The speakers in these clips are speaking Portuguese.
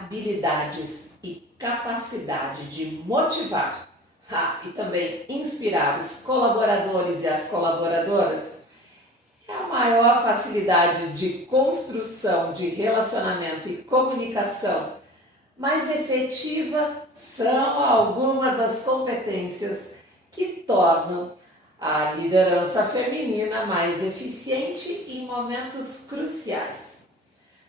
habilidades e capacidade de motivar e também inspirar os colaboradores e as colaboradoras é a maior facilidade de construção de relacionamento e comunicação mais efetiva são algumas das competências que tornam a liderança feminina mais eficiente em momentos cruciais.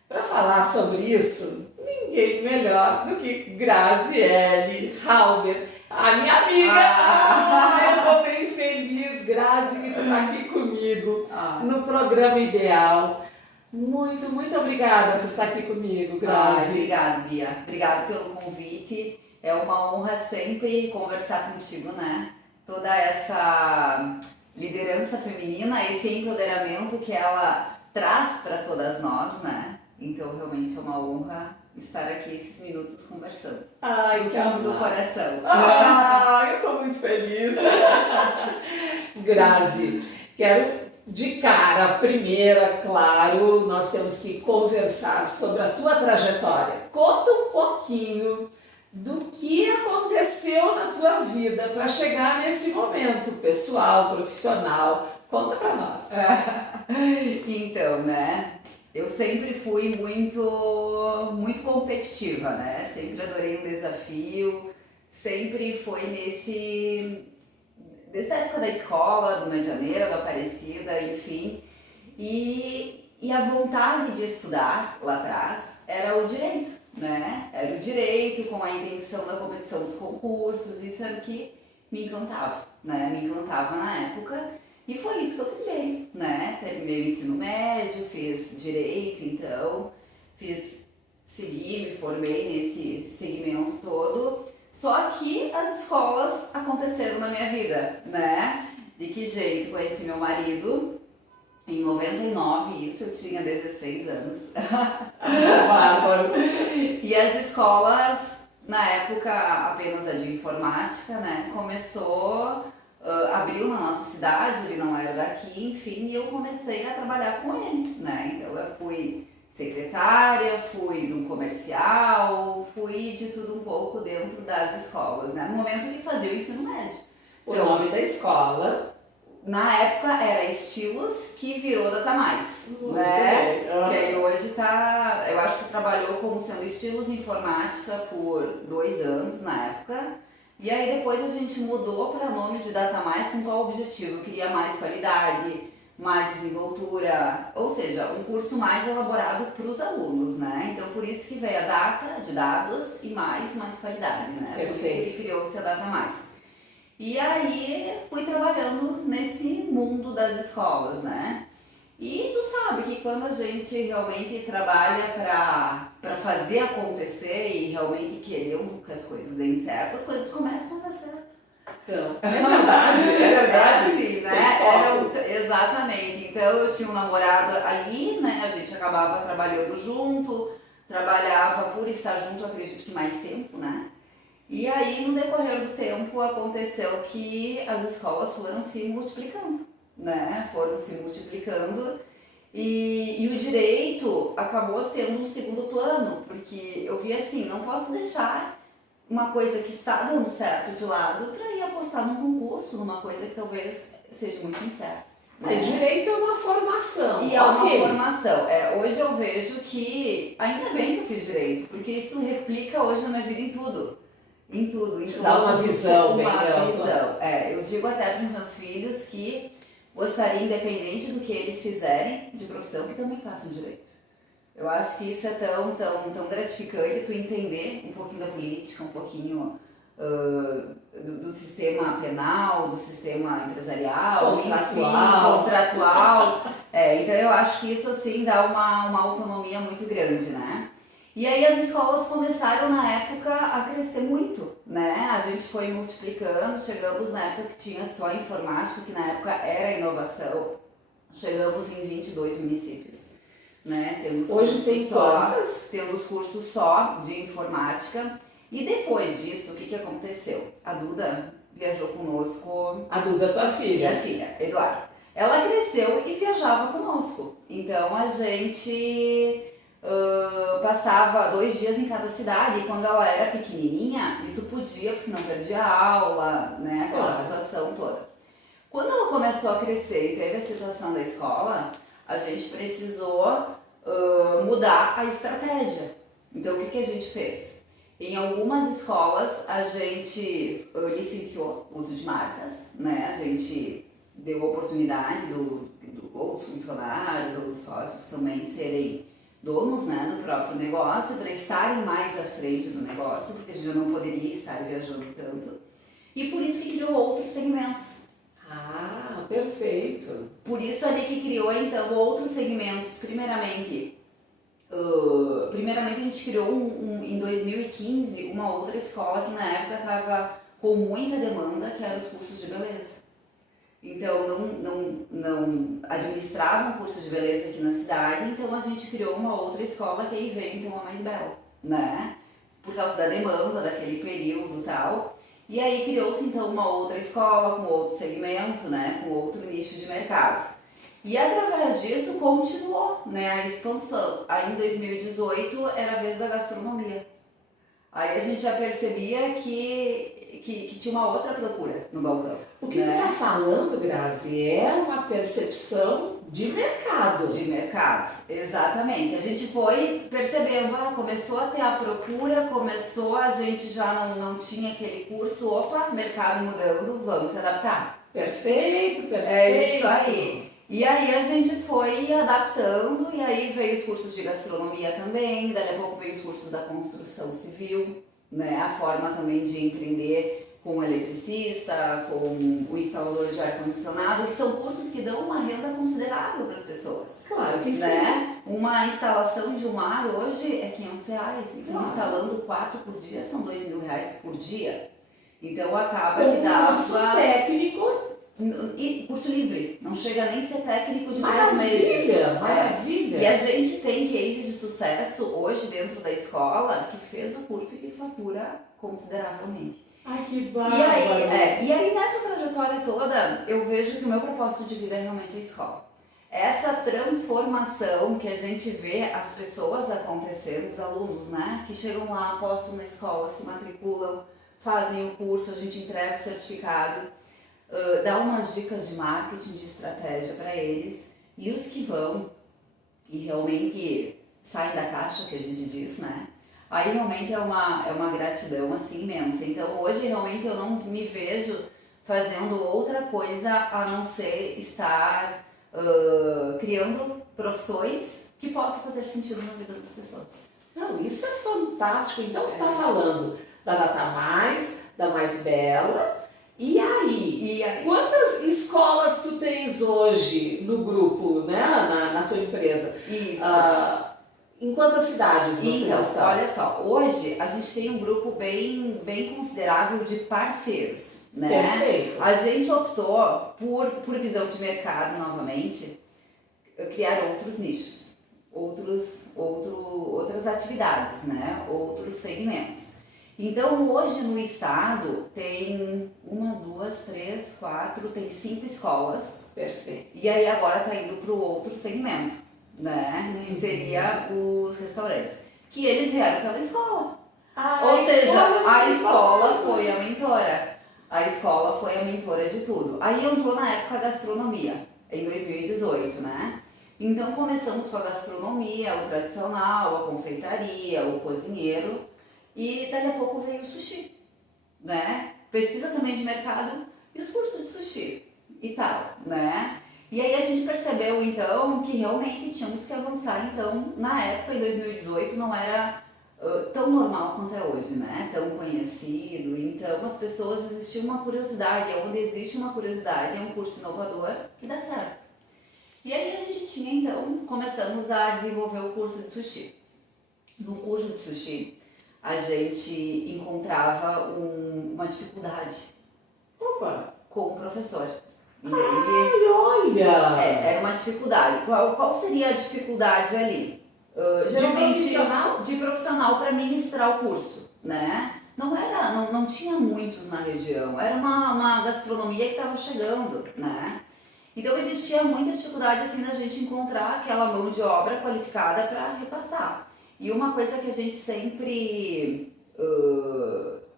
Para falar sobre isso, ninguém melhor do que Graziele Halber, a minha amiga. Eu estou bem feliz, Grazi, que tu está aqui comigo no programa Ideal. Muito obrigada por estar aqui comigo, Grazi. Obrigada, Bia. Obrigada pelo convite. É uma honra sempre conversar contigo, né? Toda essa liderança feminina, esse empoderamento que ela traz para todas nós, né? Então, realmente é uma honra estar aqui esses minutos conversando. Ai, do fundo do coração. Eu estou muito feliz. Grazi, quero de cara, primeira, claro, nós temos que conversar sobre a tua trajetória. Conta um pouquinho do que aconteceu na tua vida para chegar nesse momento pessoal, profissional. Conta para nós. Então, né? Eu sempre fui muito competitiva, né? Sempre adorei um desafio, sempre foi desde a época da escola, do Medianeira, da Aparecida, enfim. E a vontade de estudar lá atrás era o direito, né? Era o direito com a intenção da competição dos concursos, isso era o que me encantava, né? Me encantava na época. E foi isso que eu trilhei, né? Terminei o ensino médio, fiz direito, então, segui, me formei nesse segmento todo. Só que as escolas aconteceram na minha vida, né? De que jeito? Conheci meu marido em 99, isso eu tinha 16 anos. Bárbaro. E as escolas, na época apenas a de informática, né? Abriu na nossa cidade, ele não era daqui, enfim, e eu comecei a trabalhar com ele, né? Então eu fui secretária, fui de um comercial, fui de tudo um pouco dentro das escolas, né? No momento que fazia o ensino médio. O nome da escola? Na época era Estilos, que virou Data Mais, né? Que aí hoje eu acho que trabalhou como sendo Estilos Informática por 2 anos na época. E aí depois a gente mudou para nome de Data Mais com qual objetivo? Eu queria mais qualidade, mais desenvoltura, ou seja, um curso mais elaborado para os alunos, né? Então por isso que veio a data de dados e mais qualidade, né? Perfeito. Por isso que criou-se a Data Mais. E aí fui trabalhando nesse mundo das escolas, né? E tu sabe que quando a gente realmente trabalha para fazer acontecer e realmente querer que as coisas deem certo, as coisas começam a dar certo. Então, é verdade. É assim, né? Exatamente. Então eu tinha um namorado ali, né? A gente acabava trabalhando junto, trabalhava por estar junto, acredito que mais tempo, né? E aí no decorrer do tempo aconteceu que as escolas foram se multiplicando. Né? Foram se multiplicando e o direito acabou sendo um segundo plano, porque eu vi assim, não posso deixar uma coisa que está dando certo de lado para ir apostar num concurso, numa coisa que talvez seja muito incerta. Né? Direito é uma formação. E é uma formação. Hoje eu vejo que, ainda bem que eu fiz direito, porque isso replica hoje na minha vida em tudo. Em tudo. Dá uma visão bem ampla. Eu digo até para os meus filhos que gostaria, independente do que eles fizerem de profissão, que também façam direito. Eu acho que isso é tão gratificante, tu entender um pouquinho da política, um pouquinho do sistema penal, do sistema empresarial, contratual. Então eu acho que isso assim dá uma autonomia muito grande, né? E aí as escolas começaram na época a crescer muito, né? A gente foi multiplicando, chegamos na época que tinha só informática, que na época era inovação, chegamos em 22 municípios, né? Hoje tem quantas? Temos cursos só de informática. E depois disso, o que aconteceu? A Duda viajou conosco. A Duda, tua filha? Minha filha, Eduardo. Ela cresceu e viajava conosco. Então a gente passava 2 dias em cada cidade, e quando ela era pequenininha, isso podia, porque não perdia aula, né, aquela situação toda. Quando ela começou a crescer e teve a situação da escola, a gente precisou mudar a estratégia. Então, o que a gente fez? Em algumas escolas, a gente licenciou o uso de marcas, né? A gente deu a oportunidade ou dos funcionários ou dos sócios também serem donos, né, do próprio negócio, para estarem mais à frente do negócio, porque a gente já não poderia estar viajando tanto. E por isso que criou outros segmentos. Ah, perfeito. Por isso ali que criou, então, outros segmentos. Primeiramente a gente criou em 2015 uma outra escola que na época estava com muita demanda, que eram os cursos de beleza. Então não administravam cursos de beleza aqui na cidade, então a gente criou uma outra escola que aí veio então a Mais Bela, né? Por causa da demanda daquele período e tal. E aí criou-se então uma outra escola com outro segmento, né? Com outro nicho de mercado. E através disso continuou, né, a expansão. Aí em 2018 era a vez da gastronomia. Aí a gente já percebia que tinha uma outra procura no balcão. O que tu está falando, Grazi, é uma percepção de mercado. De mercado, exatamente. A gente foi percebendo, começou a ter a procura, a gente já não tinha aquele curso, mercado mudando, vamos se adaptar. Perfeito, perfeito. É isso aí. E aí a gente foi adaptando, e aí veio os cursos de gastronomia também, daí a pouco veio os cursos da construção civil, né? A forma também de empreender com o eletricista, com o instalador de ar-condicionado, que são cursos que dão uma renda considerável para as pessoas. Claro que né? Sim. Uma instalação de um ar hoje é R$500, então claro. Instalando 4 por dia são R$2.000 por dia. Então acaba com que dá curso técnico e curso livre, não chega nem a ser técnico de 3 maravilha, meses. Maravilha! E a gente tem cases de sucesso hoje dentro da escola que fez o curso e que fatura consideravelmente. Ai, que bárbaro! E aí nessa trajetória toda, eu vejo que o meu propósito de vida é realmente a escola. Essa transformação que a gente vê as pessoas acontecendo, os alunos, né? Que chegam lá, postam na escola, se matriculam, fazem o curso, a gente entrega o certificado, dá umas dicas de marketing, de estratégia para eles. E os que vão e realmente saem da caixa, que a gente diz, né? Aí realmente é uma gratidão assim imensa. Então hoje realmente eu não me vejo fazendo outra coisa a não ser estar criando profissões que possam fazer sentido na vida das pessoas. Não, isso é fantástico. Então você está falando da Data Mais, da Mais Bela. E aí, quantas escolas tu tens hoje no grupo, né, na tua empresa? Isso. Em quantas cidades vocês estão? Olha só, hoje a gente tem um grupo bem considerável de parceiros, né? Perfeito. A gente optou por visão de mercado novamente, criar outros nichos, outras atividades, né? Outros segmentos. Então hoje no estado tem 5 escolas. Perfeito. E aí agora está indo para o outro segmento, né? Que seria os restaurantes. Que eles vieram pela escola. Ou seja, a escola foi a mentora. A escola foi a mentora de tudo. Aí entrou na época a gastronomia, em 2018, né? Então começamos com a gastronomia, o tradicional, a confeitaria, o cozinheiro. E daqui a pouco veio o sushi, né? Pesquisa também de mercado e os cursos de sushi e tal, né? E aí a gente percebeu então que realmente tínhamos que avançar. Então, na época, em 2018, não era tão normal quanto é hoje, né? Tão conhecido. Então, as pessoas, existia uma curiosidade. E onde existe uma curiosidade, é um curso inovador que dá certo. E aí a gente tinha, então, começamos a desenvolver o curso de sushi. No curso de sushi, a gente encontrava uma dificuldade com o professor. Ai, olha! Era uma dificuldade. Qual seria a dificuldade ali? Geralmente de profissional para ministrar o curso, né? Não tinha muitos na região, era uma gastronomia que estava chegando, né? Então existia muita dificuldade assim da gente encontrar aquela mão de obra qualificada para repassar. E uma coisa que a gente sempre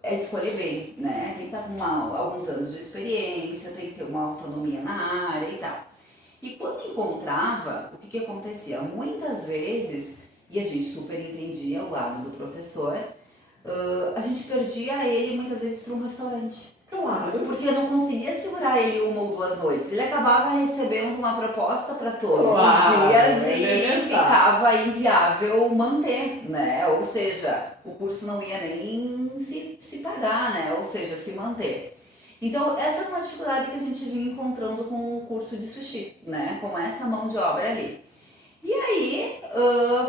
é escolher bem, né? Tem que estar com alguns anos de experiência, tem que ter uma autonomia na área e tal. E quando encontrava, o que acontecia? Muitas vezes, e a gente super entendia o lado do professor, a gente perdia ele muitas vezes para um restaurante. Claro. Porque eu não conseguia segurar ele 1 ou 2 noites. Ele acabava recebendo uma proposta para todos os dias e ficava inviável manter, né? Ou seja, o curso não ia nem se pagar, né? Ou seja, se manter. Então, essa é uma dificuldade que a gente vinha encontrando com o curso de sushi, né? Com essa mão de obra ali. E aí,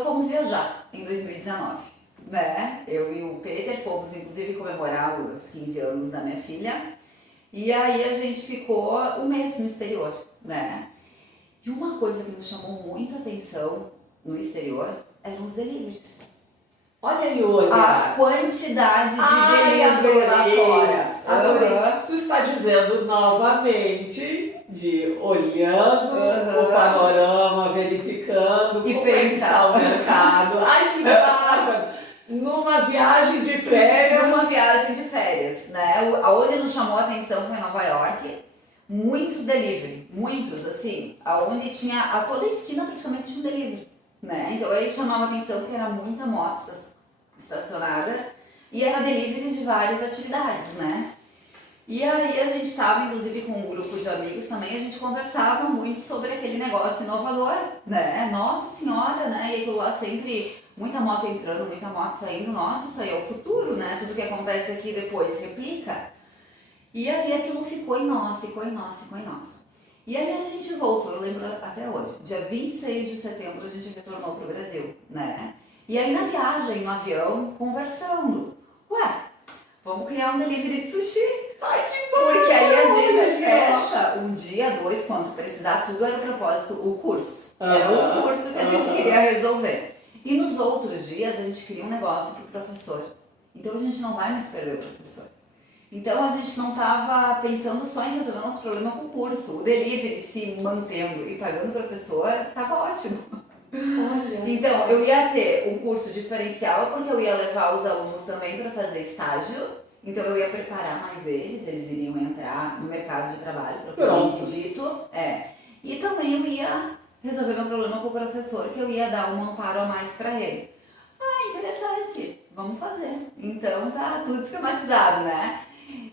fomos viajar em 2019. Né? Eu e o Peter fomos inclusive comemorar os 15 anos da minha filha e aí a gente ficou um mês no exterior, né? E uma coisa que nos chamou muito a atenção no exterior eram os deliveries. Olha aí o olhar. A quantidade de delivery lá fora. Adorei. Tu está dizendo novamente de olhando o panorama, verificando E como é que está o mercado. Ai, que bárbaro! Numa viagem de férias. Numa viagem de férias, né? Aonde nos chamou a atenção foi em Nova York. Muitos delivery, muitos, assim, aonde tinha, a toda esquina praticamente tinha um delivery, né? Então aí chamava a atenção porque era muita moto estacionada e era delivery de várias atividades, né? E aí a gente estava, inclusive, com um grupo de amigos também, a gente conversava muito sobre aquele negócio inovador, né? Nossa Senhora, né? E aquilo lá sempre, muita moto entrando, muita moto saindo, nossa, isso aí é o futuro, né? Tudo que acontece aqui depois replica. E aí aquilo ficou em nós, ficou em nós, ficou em nós. E aí a gente voltou, eu lembro até hoje, dia 26 de setembro a gente retornou pro Brasil, né? E aí na viagem, no avião, conversando, ué, vamos criar um delivery de sushi. Ai, que bom! Porque aí a gente fecha um dia, 2, quando precisar, tudo era o propósito, o curso. Era o curso que a gente queria resolver. E nos outros dias a gente cria um negócio pro professor. Então a gente não vai mais perder o professor. Então a gente não estava pensando só em resolver nosso problema com o curso. O delivery se mantendo e pagando o professor estava ótimo. Olha então só. eu ia ter um curso diferencial porque eu ia levar os alunos também para fazer estágio. Então eu ia preparar mais eles iriam entrar no mercado de trabalho, propriamente dito. E também eu ia resolver meu problema com o professor, que eu ia dar um amparo a mais para ele. Ah, interessante, vamos fazer. Então tá tudo esquematizado, né?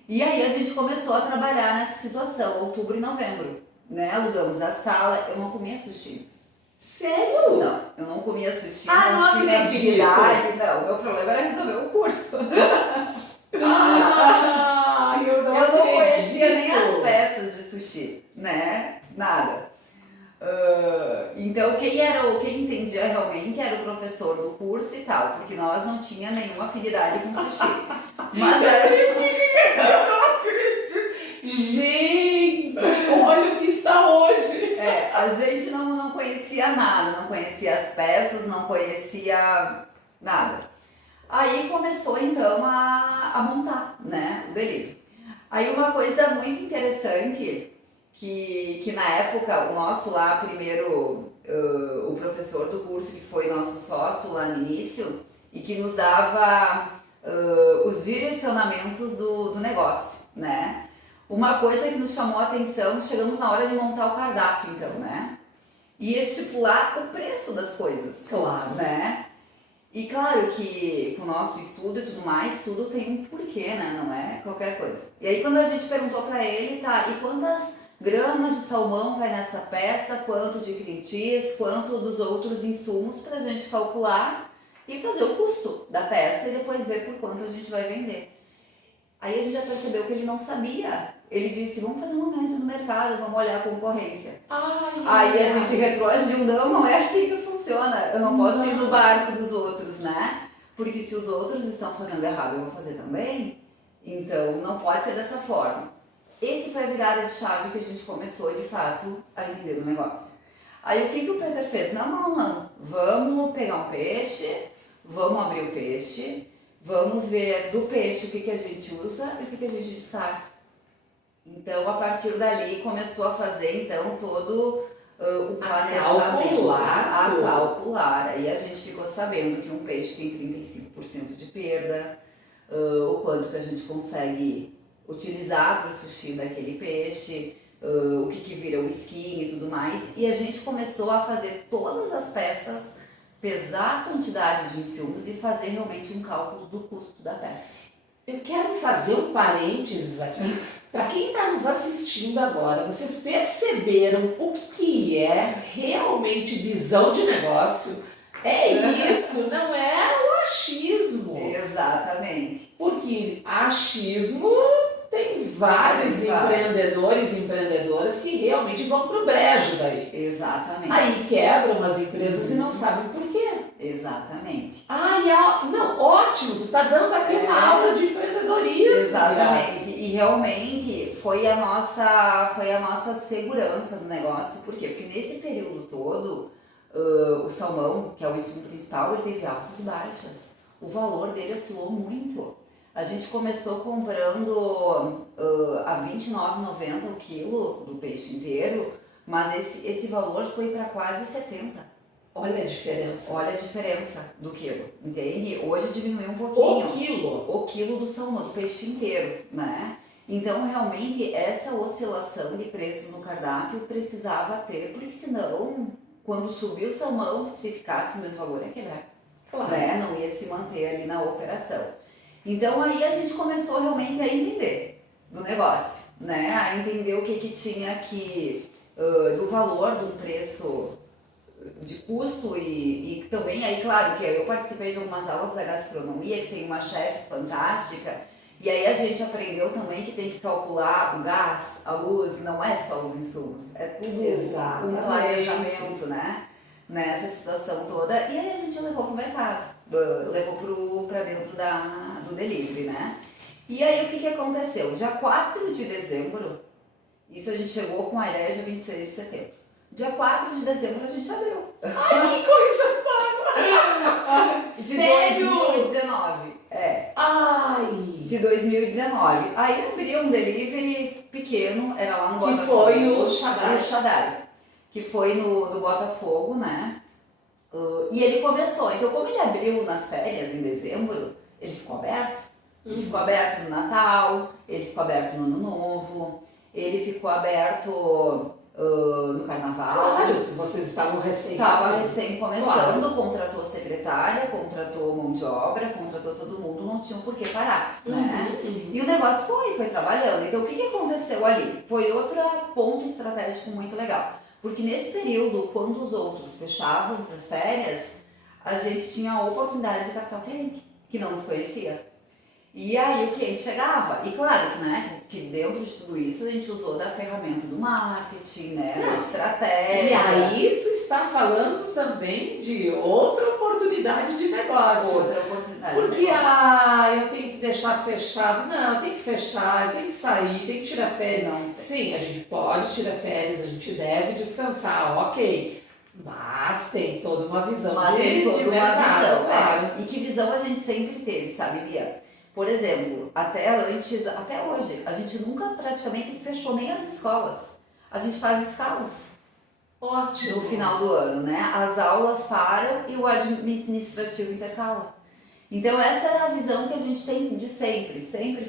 E aí a gente começou a trabalhar nessa situação, outubro e novembro, né? Alugamos a sala, eu não comia sushi. Sério? Não, eu não comia sushi, não tinha acredito. atividade, não. Meu problema era resolver o curso. Eu não conhecia nem as peças de sushi, né? Nada. Então quem entendia realmente era o professor do curso e tal, porque nós não tinha nenhuma afinidade com sushi. Mas era... Eu não acredito! Gente, olha o que está hoje! a gente não conhecia nada, não conhecia as peças, não conhecia nada. Aí começou então a montar, né, o delivery. Aí uma coisa muito interessante, que na época o nosso lá, primeiro, o professor do curso, que foi nosso sócio lá no início, e que nos dava os direcionamentos do negócio, né? Uma coisa que nos chamou a atenção, chegamos na hora de montar o cardápio então, né? E estipular o preço das coisas. Claro. Né? E claro que com o nosso estudo e tudo mais, tudo tem um porquê, né? Não é qualquer coisa. E aí quando a gente perguntou pra ele, tá, e quantas gramas de salmão vai nessa peça, quanto de cream cheese, quanto dos outros insumos pra gente calcular e fazer o custo da peça e depois ver por quanto a gente vai vender. Aí a gente já percebeu que ele não sabia. Ele disse, vamos fazer uma média no mercado, vamos olhar a concorrência. Aí a gente retroagiu, não é assim que funciona. Eu não posso ir no barco dos outros, né? Porque se os outros estão fazendo errado, eu vou fazer também. Então não pode ser dessa forma. Esse foi a virada de chave que a gente começou, de fato, a entender do negócio. Aí o que o Peter fez? Não. Vamos pegar um peixe, vamos abrir o peixe, vamos ver do peixe o que a gente usa e o que a gente descarta. Então, a partir dali, começou a fazer, então, todo o planejamento. Calcular A tudo. calcular. Aí a gente ficou sabendo que um peixe tem 35% de perda, o quanto que a gente consegue utilizar para o sushi daquele peixe, o que vira o skin e tudo mais. E a gente começou a fazer todas as peças, pesar a quantidade de insumos e fazer realmente um cálculo do custo da peça. Eu quero fazer um parênteses aqui. Para quem está nos assistindo agora, vocês perceberam o que é realmente visão de negócio? É isso, não é o achismo. Exatamente. Porque achismo tem vários Tem vários. empreendedores e empreendedoras que realmente vão pro brejo daí. Exatamente. Aí quebram as empresas e não sabem por quê. Exatamente. Ai, não, ótimo, tu tá dando aqui uma aula de empreendedorismo. Exatamente. E realmente foi a nossa segurança do negócio. Por quê? Porque nesse período todo, o salmão, que é o insumo principal, ele teve altas e baixas. O valor dele oscilou muito. A gente começou comprando a R$ 29,90 o quilo do peixe inteiro, mas esse valor foi para quase 70. Olha a diferença. Olha a diferença do quilo, entende? Hoje diminuiu um pouquinho. O quilo. O quilo do salmão, do peixe inteiro, né? Então, realmente, essa oscilação de preços no cardápio precisava ter, porque senão, quando subir o salmão, se ficasse o mesmo valor, ia quebrar. Claro. Né? Não ia se manter ali na operação. Então, aí a gente começou realmente a entender do negócio, né? A entender o que tinha que, do valor do preço de custo e também aí, claro, que eu participei de algumas aulas da gastronomia, que tem uma chefe fantástica, e aí a gente aprendeu também que tem que calcular o gás, a luz, não é só os insumos, é tudo Exatamente. um planejamento, né? Nessa situação toda, e aí a gente levou pro mercado, levou para dentro do delivery, né? E aí o que aconteceu? Dia 4 de dezembro, isso a gente chegou com a ideia dia 26 de setembro. Dia 4 de dezembro a gente abriu. Ai, que coisa bárbara! De Sério? 2019. É. Ai! De 2019. Aí abriu um delivery pequeno, era lá no Que Botafogo. foi o Shaddai. O Shaddai. Que foi no Botafogo, né? E ele começou. Então, como ele abriu nas férias em dezembro, ele ficou aberto. Ele ficou aberto no Natal, ele ficou aberto no Ano Novo, ele ficou aberto no Carnaval. Claro, vocês estavam Estava recém começando, Claro. contratou secretária, contratou mão de obra, contratou todo mundo, não tinha por que parar, né? E o negócio foi trabalhando. Então, o que aconteceu ali? Foi outro ponto estratégico muito legal. Porque nesse período, quando os outros fechavam para as férias, a gente tinha a oportunidade de captar o cliente, que não nos conhecia. E aí o cliente chegava, e claro que, né, que dentro de tudo isso a gente usou da ferramenta do marketing, né, da estratégia. E aí tu está falando também de outra oportunidade de negócio. Outra oportunidade Porque, de negócio. eu tenho que deixar fechado. Não, tem que fechar, tem que sair, tem que tirar férias. Não. Sim, a gente pode tirar férias, a gente deve descansar, ok. Mas tem toda uma visão Mas de, tem toda de uma mercado, visão, claro. E que visão a gente sempre teve, sabe, Bia? Por exemplo, até hoje, a gente nunca praticamente fechou nem as escolas. A gente faz escalas Ótimo. no final do ano, né? As aulas param e o administrativo intercala. Então essa era a visão que a gente tem de sempre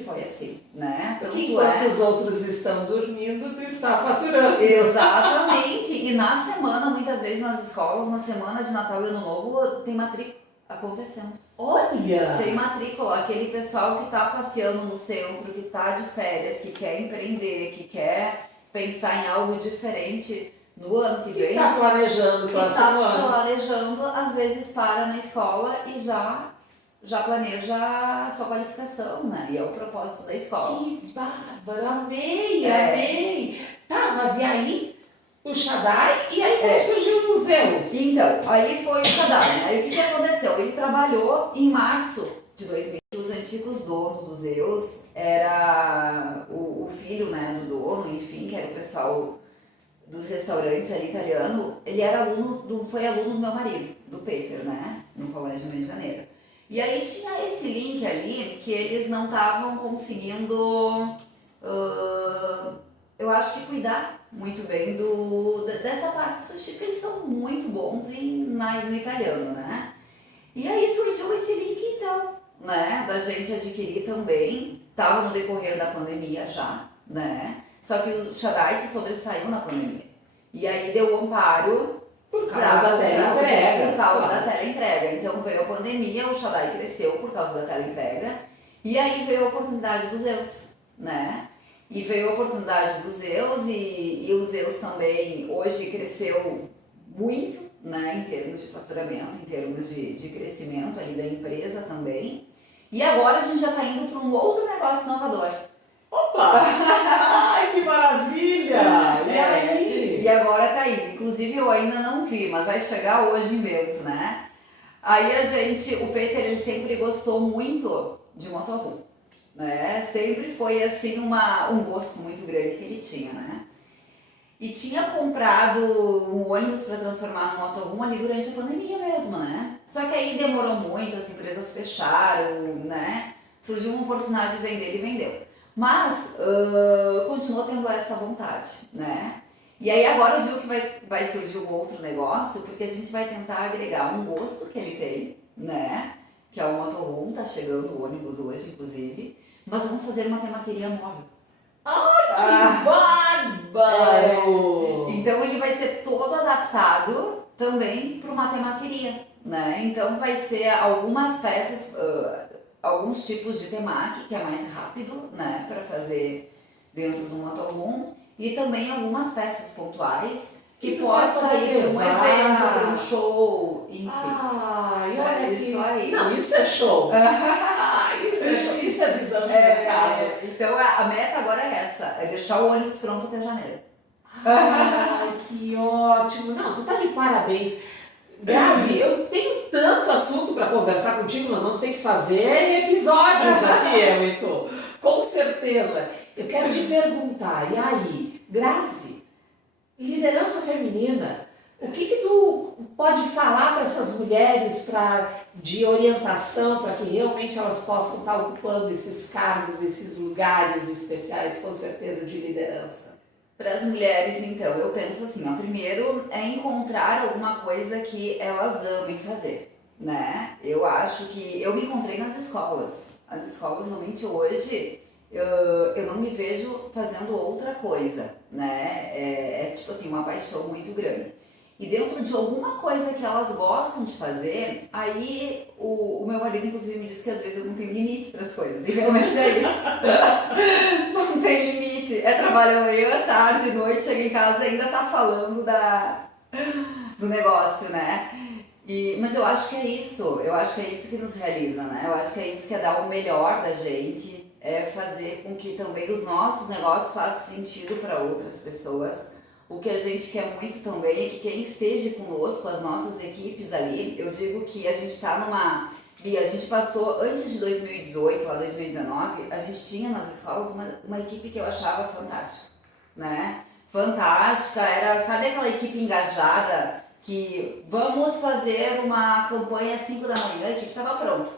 foi assim, né? Porque enquanto os outros estão dormindo, tu está faturando. Exatamente. E na semana, muitas vezes nas escolas, na semana de Natal e Ano Novo, tem matrícula acontecendo. Olha! Tem matrícula, aquele pessoal que está passeando no centro, que está de férias, que quer empreender, que quer pensar em algo diferente no ano que vem. Está planejando o Que próximo está ano. planejando, às vezes para na escola e já planeja a sua qualificação, né? E é o propósito da escola. Que bárbaro, amei, É. amei. Tá, mas e aí? O Shaddai, e aí como surgiu o Zeus? Então, aí foi o Shaddai, né? Aí o que aconteceu? Ele trabalhou em março de 2000. Os antigos donos do Zeus era o filho, né, do dono, enfim, que era o pessoal dos restaurantes ali italiano. Ele era foi aluno do meu marido, do Peter, né, no Colégio Rio de Janeiro. E aí tinha esse link ali que eles não estavam conseguindo cuidar muito bem dessa parte do sushi, porque eles são muito bons no italiano, né? E aí surgiu esse link então, né, da gente adquirir também, estava no decorrer da pandemia já, né? Só que o Shaddai se sobressaiu na pandemia. E aí deu amparo por causa da teleentrega. Por causa da teleentrega. Então veio a pandemia, o Shaddai cresceu por causa da teleentrega. E aí veio a oportunidade dos Zeus, né? E veio a oportunidade dos Zeus e o Zeus também hoje cresceu muito, né? Em termos de faturamento, em termos de crescimento ali da empresa também. E agora a gente já está indo para um outro negócio inovador. Opa! Ai, que maravilha! E aí? E agora tá aí. Inclusive eu ainda não vi, mas vai chegar hoje em Bento, né? Aí o Peter, ele sempre gostou muito de motorhome, né? Sempre foi assim um gosto muito grande que ele tinha, né? E tinha comprado um ônibus para transformar no motorhome ali durante a pandemia mesmo, né? Só que aí demorou muito, as empresas fecharam, né? Surgiu uma oportunidade de vender, ele vendeu. Mas continuou tendo essa vontade, né? E aí agora eu digo que vai surgir um outro negócio, porque a gente vai tentar agregar um gosto que ele tem, né? Que é o motorhome, tá chegando o ônibus hoje, inclusive. Mas vamos fazer uma temaqueria móvel. Ai, que bárbaro! Então ele vai ser todo adaptado também para uma temaqueria, né? Então vai ser algumas peças, alguns tipos de temaki, que é mais rápido, né? Para fazer dentro do motorhome. E também algumas peças pontuais que possa ir para um evento, para um show, enfim. Ai, olha isso aí. Não, isso é show. Isso é visão de mercado. Então a meta agora é essa, é deixar o ônibus pronto até janeiro. Ai, que ótimo. Não, tu tá de parabéns. Grazi, eu tenho tanto assunto para conversar contigo, nós vamos ter que fazer episódios aqui, eu e tu. Com certeza. Eu quero te perguntar, e aí, Grazi, liderança feminina, o que tu pode falar para essas mulheres de orientação para que realmente elas possam estar ocupando esses cargos, esses lugares especiais, com certeza, de liderança? Para as mulheres, então, eu penso assim, ó, primeiro é encontrar alguma coisa que elas amem fazer, né? Eu acho que eu me encontrei nas escolas. As escolas realmente hoje eu não me vejo fazendo outra coisa, né? É tipo assim, uma paixão muito grande. E dentro de alguma coisa que elas gostam de fazer, aí o meu marido inclusive me disse que às vezes eu não tenho limite para as coisas, e realmente é isso. Não tem limite, é trabalho amanhã, tarde, noite, chega em casa e ainda tá falando do negócio, né? Mas eu acho que é isso que nos realiza, né? Eu acho que é isso que é dar o melhor da gente, é fazer com que também os nossos negócios façam sentido para outras pessoas. O que a gente quer muito também é que quem esteja conosco, as nossas equipes ali, eu digo que a gente está Bia, a gente passou, antes de 2018, lá 2019, a gente tinha nas escolas uma equipe que eu achava fantástica, né? Fantástica, sabe aquela equipe engajada que vamos fazer uma campanha às 5 da manhã, a equipe estava pronta,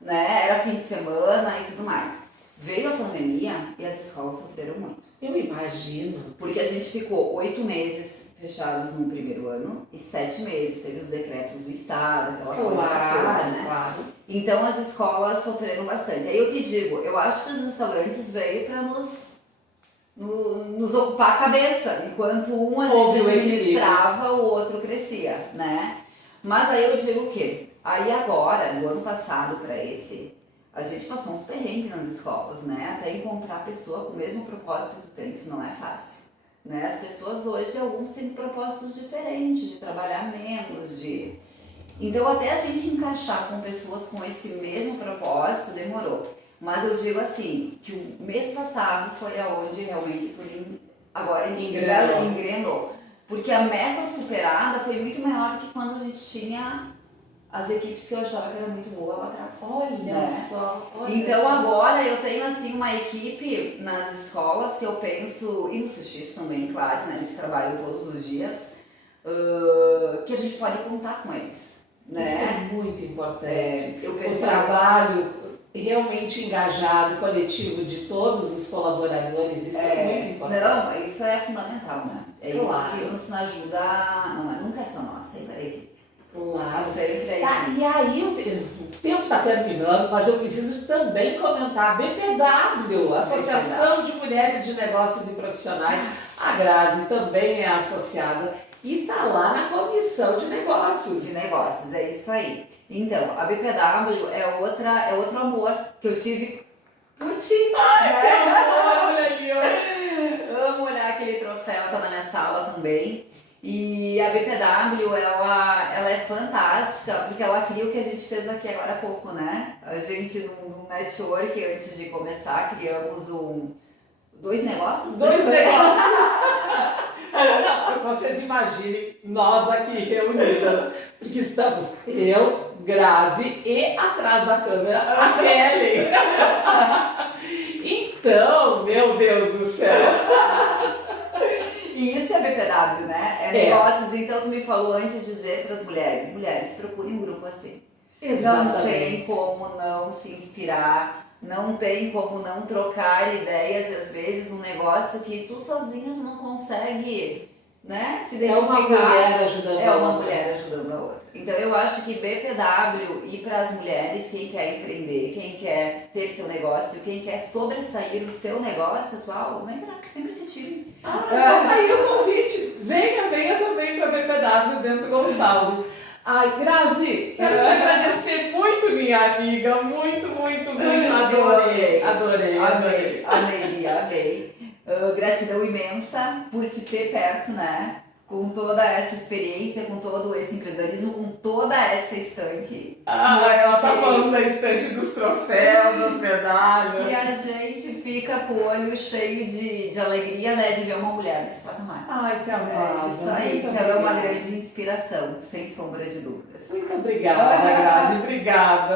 né? Era fim de semana e tudo mais. Veio a pandemia e as escolas sofreram muito. Eu imagino. Porque a gente ficou 8 meses fechados no primeiro ano e 7 meses, teve os decretos do Estado, aquela coisa toda, né? Claro. Então as escolas sofreram bastante. Aí eu te digo, eu acho que os restaurantes veio para nos ocupar a cabeça, enquanto um a gente administrava, o outro crescia, né? Mas aí eu digo o quê? Aí agora, do ano passado para esse, a gente passou uns perrengues nas escolas, né? Até encontrar a pessoa com o mesmo propósito que tu tem, isso não é fácil, né? As pessoas hoje, alguns têm propósitos diferentes, de trabalhar menos, Então até a gente encaixar com pessoas com esse mesmo propósito demorou. Mas eu digo assim, que o mês passado foi aonde realmente tudo agora engrenou. Porque a meta superada foi muito maior do que quando a gente tinha as equipes que eu achava que era muito boa lá atrás. Olha só. Então agora eu tenho assim uma equipe nas escolas que eu penso, e nos sushis também, claro, né? Eles trabalham todos os dias, que a gente pode contar com eles. Né? Isso é muito importante. Eu o trabalho realmente engajado, coletivo de todos os colaboradores, isso é muito importante. Não, isso é fundamental, né? É Claro. isso que nos ajuda, nunca é só nós, sempre a equipe. Claro. Sempre a Tá, equipe. e aí o tempo está terminando, mas eu preciso também comentar a BPW, Associação de Mulheres de Negócios e Profissionais. A Grazi também é associada e está lá na comissão de negócios. De negócios, é isso aí. Então, a BPW é outro amor que eu tive por ti. Olha ali, ó. Amo olhar aquele troféu, tá na minha sala também. E a BPW, ela é fantástica, porque ela cria o que a gente fez aqui agora há pouco, né? A gente, num network, antes de começar, criamos dois negócios? Dois negócios. Não, vocês imaginem nós aqui reunidas, porque estamos eu, Grazi e atrás da câmera a Kelly. Então, meu Deus do céu. E isso é BPW, né? É negócios. Então, tu me falou antes de dizer para as mulheres, procurem um grupo assim. Exatamente. Não tem como não se inspirar, não tem como não trocar ideias, e às vezes um negócio que tu sozinha tu não consegue, né, se É identificar. uma mulher ajudando É a uma outra. mulher ajudando a outra. Então eu acho que BPW e para as mulheres, quem quer empreender, quem quer ter seu negócio, quem quer sobressair o seu negócio atual, vem pra esse time. Tá aí o convite. Venha também para BPW Bento Gonçalves. Ai, Grazi, quero te agradecer muito, minha amiga. Muito. Amei. Gratidão imensa por te ter perto, né? Com toda essa experiência, com todo esse empreendedorismo, com toda essa estante. Ela tá falando da estante dos troféus, das medalhas. Que a gente fica com o olho cheio de alegria, né? De ver uma mulher nesse patamar. Ai, que amada. É isso aí, Muito então é uma obrigada. grande inspiração, sem sombra de dúvidas. Muito obrigada, Grazi. Obrigada.